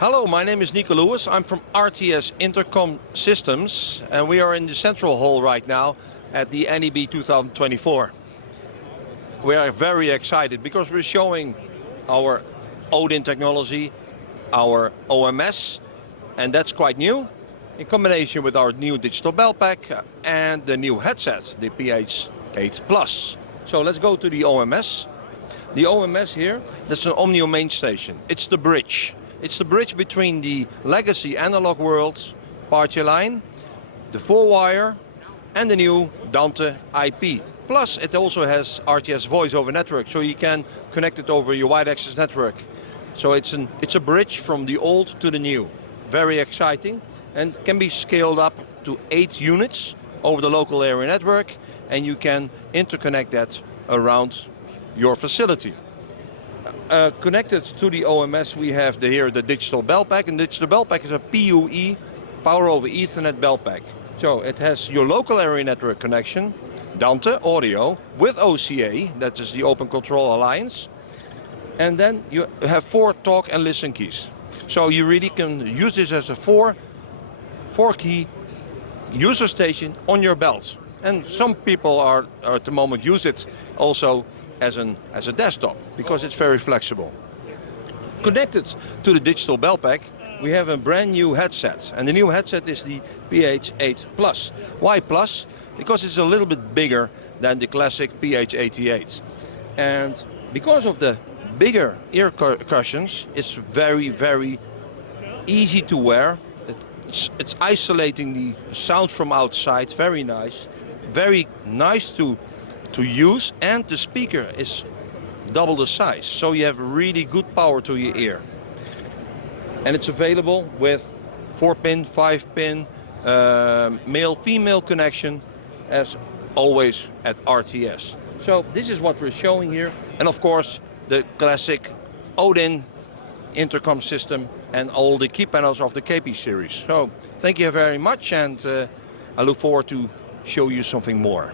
Hello, my name is Nico Lewis. I'm from RTS Intercom Systems, and we are in the central hall right now at the NEB 2024. We are very excited because we're showing our Odin technology, our OMS, and that's quite new, in combination with our new digital bell pack and the new headset, the PH8 So let's go to the OMS. The OMS here, that's an OMNEO main station. It's the bridge. It's the bridge between the legacy analog world, Partyline, the 4-wire, and the new Dante IP. Plus, it also has RTS voice over network, so you can connect it over your wide access network. So it's a bridge from the old to the new. Very exciting, and can be scaled up to 8 units over the local area network, and you can interconnect that around your facility. Connected to the OMS, we have here the digital bell pack, and digital bell pack is a PoE, Power over Ethernet bell pack. So it has your local area network connection, Dante audio with OCA, that is the Open Control Alliance, and then you have 4 talk and listen keys. So you really can use this as a 4-key user station on your belt. And some people are at the moment use it also as a desktop because it's very flexible. Connected to the digital bell pack, we have a brand new headset, and the new headset is the PH8 Why plus? Because it's a little bit bigger than the classic PH88. And because of the bigger ear cushions, it's very, very easy to wear. It's isolating the sound from outside, very nice to use, and the speaker is double the size, so you have really good power to your ear. And it's available with 4-pin, 5-pin, male-female connection, as always at RTS. So this is what we're showing here, and of course the classic Odin intercom system and all the key panels of the KP series. So thank you very much, and I look forward to show you something more.